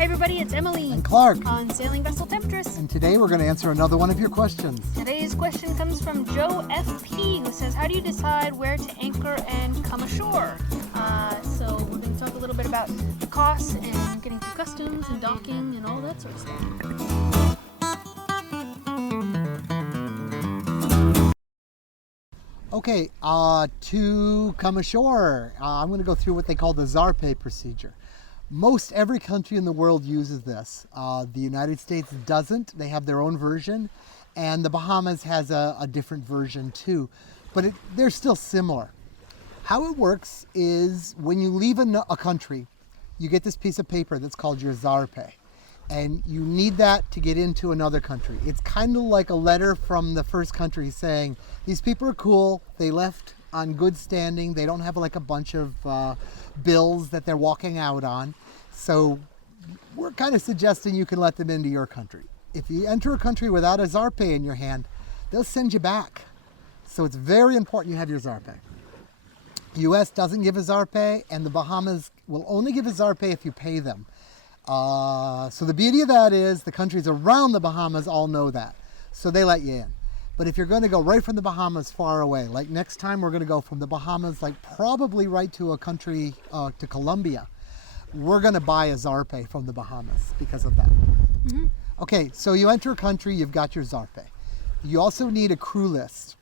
Hey everybody, it's Emily and Clark on Sailing Vessel Temptress. and today we're going to answer another one of your questions. Today's question comes from Joe FP, who says, how do you decide where to anchor and come ashore? So we're going to talk a little bit about the costs and getting through customs and docking and all that sort of stuff. Okay, to come ashore, I'm going to go through what they call the Zarpe procedure. Most every country in the world uses this. The United States doesn't. They have their own version, and the Bahamas has a different version too, but they're still similar. How it works is when you leave a country, you get this piece of paper that's called your Zarpe, and you need that to get into another country. It's kind of like a letter from the first country saying, these people are cool, they left on good standing, they don't have like a bunch of bills that they're walking out on. So we're kind of suggesting you can let them into your country. If you enter a country without a Zarpe in your hand, they'll send you back. So it's very important you have your Zarpe. The US doesn't give a Zarpe, and the Bahamas will only give a Zarpe if you pay them. So the beauty of that is the countries around the Bahamas all know that. So they let you in. But if you're going to go right from the Bahamas far away, like next time we're going to go from the Bahamas, like probably right to a country, to Colombia, we're going to buy a Zarpe from the Bahamas because of that. Mm-hmm. Okay, so you enter a country, you've got your Zarpe. You also need a crew list.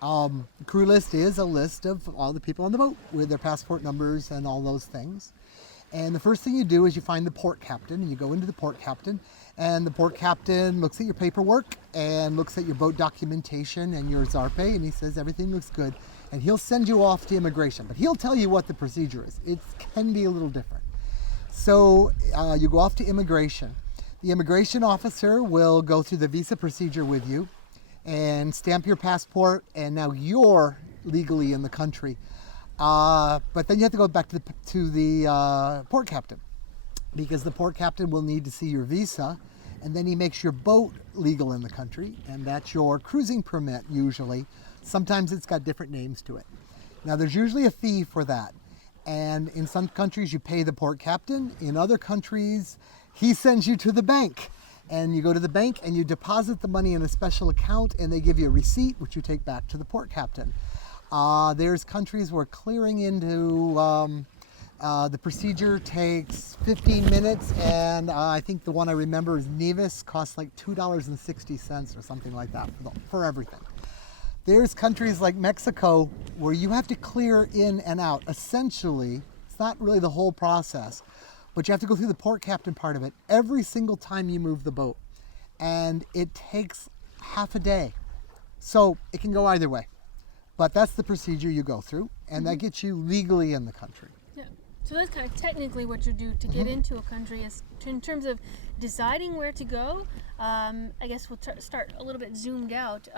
Crew list is a list of all the people on the boat with their passport numbers and all those things. And the first thing you do is you find the port captain, and you go into the port captain, and the port captain looks at your paperwork and looks at your boat documentation and your Zarpe, and he says everything looks good, and he'll send you off to immigration, but he'll tell you what the procedure is. It can be a little different. So you go off to immigration. The immigration officer will go through the visa procedure with you and stamp your passport, and now you're legally in the country. But then you have to go back to the port captain, because the port captain will need to see your visa, and then he makes your boat legal in the country, and that's your cruising permit usually. Sometimes it's got different names to it. Now there's usually a fee for that, and in some countries you pay the port captain. In other countries he sends you to the bank, and you go to the bank and you deposit the money in a special account, and they give you a receipt which you take back to the port captain. There's countries where clearing into the procedure takes 15 minutes, and I think the one I remember is Nevis, costs like $2.60 or something like that for everything. There's countries like Mexico where you have to clear in and out. Essentially, it's not really the whole process, but you have to go through the port captain part of it every single time you move the boat, and it takes half a day. So it can go either way. But that's the procedure you go through, and that gets you legally in the country. Yeah. So that's kind of technically what you do to get into a country. Is in terms of deciding where to go, I guess we'll start a little bit zoomed out.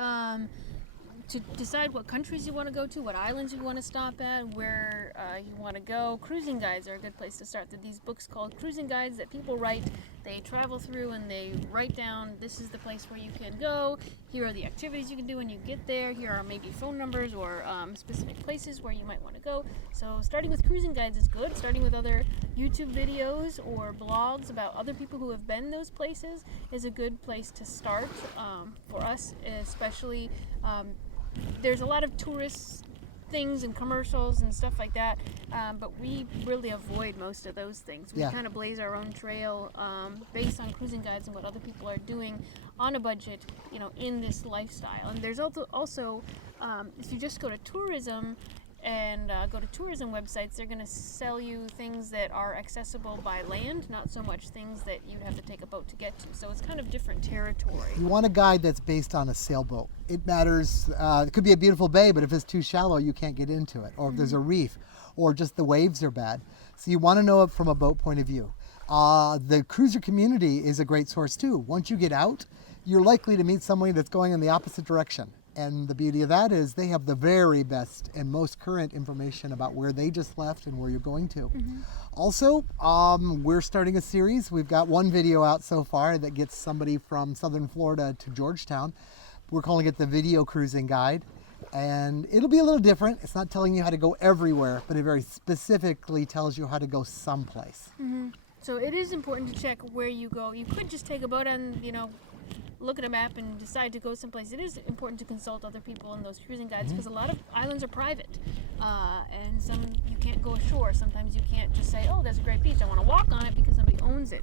To decide what countries you want to go to, what islands you want to stop at, where you want to go. Cruising guides are a good place to start. There are these books called cruising guides that people write. They travel through and they write down, this is the place where you can go. Here are the activities you can do when you get there. Here are maybe phone numbers or specific places where you might want to go. So starting with cruising guides is good. Starting with other YouTube videos or blogs about other people who have been those places is a good place to start. For us especially, there's a lot of tourist things and commercials and stuff like that, but we really avoid most of those things. We kind of blaze our own trail based on cruising guides and what other people are doing on a budget, in this lifestyle. And there's also if you just go to tourism and go to tourism websites, they're going to sell you things that are accessible by land, not so much things that you'd have to take a boat to get to. So it's kind of different territory. You want a guide that's based on a sailboat. It matters. It could be a beautiful bay, but if it's too shallow, you can't get into it. Or if there's a reef, or just the waves are bad. So you want to know it from a boat point of view. The cruiser community is a great source too. Once you get out, you're likely to meet somebody that's going in the opposite direction. And the beauty of that is they have the very best and most current information about where they just left and where you're going to. Also, we're starting a series. We've got one video out so far that gets somebody from Southern Florida to Georgetown. We're calling it the Video Cruising Guide. And it'll be a little different. It's not telling you how to go everywhere, but it very specifically tells you how to go someplace. So it is important to check where you go. You could just take a boat and, look at a map and decide to go someplace. It is important to consult other people in those cruising guides because a lot of islands are private. And some you can't go ashore. Sometimes you can't just say, oh, there's a great beach, I want to walk on it because somebody owns it.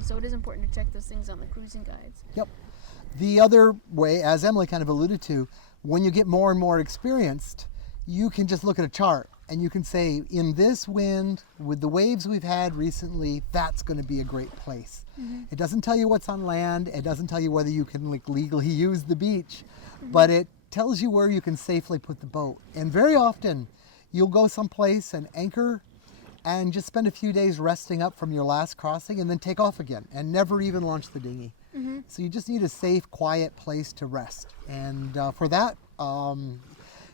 So it is important to check those things on the cruising guides. Yep. The other way, as Emily kind of alluded to, when you get more and more experienced, you can just look at a chart and you can say, in this wind, with the waves we've had recently, that's going to be a great place. It doesn't tell you what's on land. It doesn't tell you whether you can legally use the beach, but it tells you where you can safely put the boat. And very often, you'll go someplace and anchor and just spend a few days resting up from your last crossing and then take off again and never even launch the dinghy. So you just need a safe, quiet place to rest. And for that,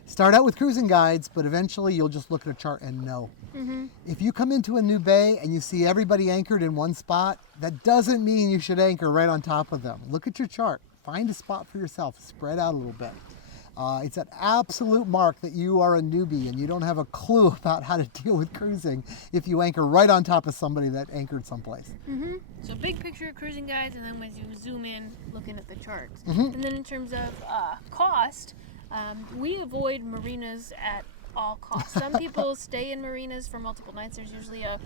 start out with cruising guides, but eventually you'll just look at a chart and know. If you come into a new bay and you see everybody anchored in one spot, that doesn't mean you should anchor right on top of them. Look at your chart. Find a spot for yourself. Spread out a little bit. It's an absolute mark that you are a newbie and you don't have a clue about how to deal with cruising if you anchor right on top of somebody that anchored someplace. So big picture cruising guides, and then when you zoom in, looking at the charts. And then in terms of cost, we avoid marinas at all costs. Some people stay in marinas for multiple nights. There's usually a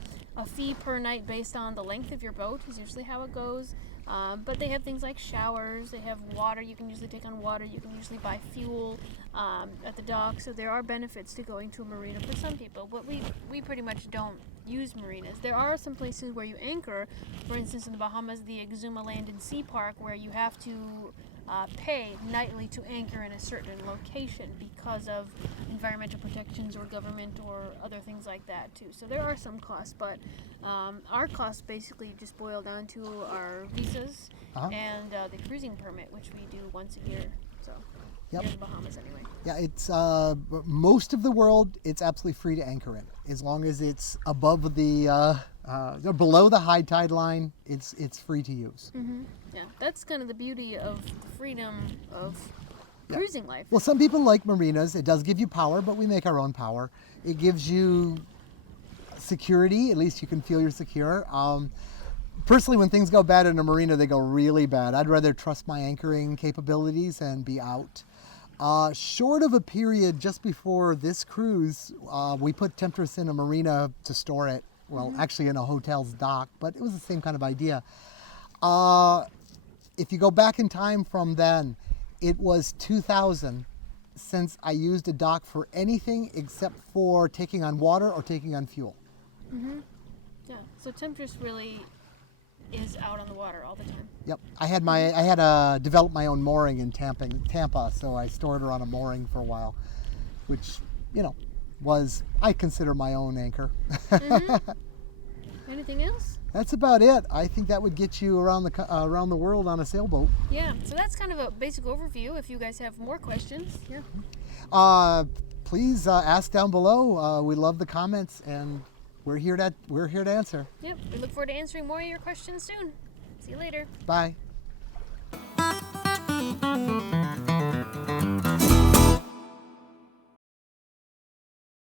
fee per night based on the length of your boat is usually how it goes. But they have things like showers, they have water, you can usually take on water, you can usually buy fuel at the dock, so there are benefits to going to a marina for some people, but we pretty much don't use marinas. There are some places where you anchor, for instance in the Bahamas, the Exuma Land and Sea Park, where you have to pay nightly to anchor in a certain location because of environmental protections or government or other things like that too. So there are some costs, but our costs basically just boil down to our visas and the cruising permit, which we do once a year. So here in the Bahamas anyway. Yeah, it's most of the world, it's absolutely free to anchor in. As long as it's above the below the high tide line, it's free to use. Yeah, that's kind of the beauty of the freedom of cruising life. Well, some people like marinas. It does give you power, but we make our own power. It gives you security. At least you can feel you're secure. Personally, when things go bad in a marina, they go really bad. I'd rather trust my anchoring capabilities and be out. Short of a period just before this cruise, we put Temptress in a marina to store it. Well, actually in a hotel's dock, but it was the same kind of idea. If you go back in time from then, it was 2000 since I used a dock for anything except for taking on water or taking on fuel. Yeah, so Temptress really is out on the water all the time. Yep, I had developed my own mooring in Tampa, so I stored her on a mooring for a while, which was, I consider, my own anchor. Anything else? That's about it. I think that would get you around the world on a sailboat. Yeah, so that's kind of a basic overview. If you guys have more questions, please ask down below. We love the comments, and we're here to answer. Yep, we look forward to answering more of your questions soon. See you later. Bye.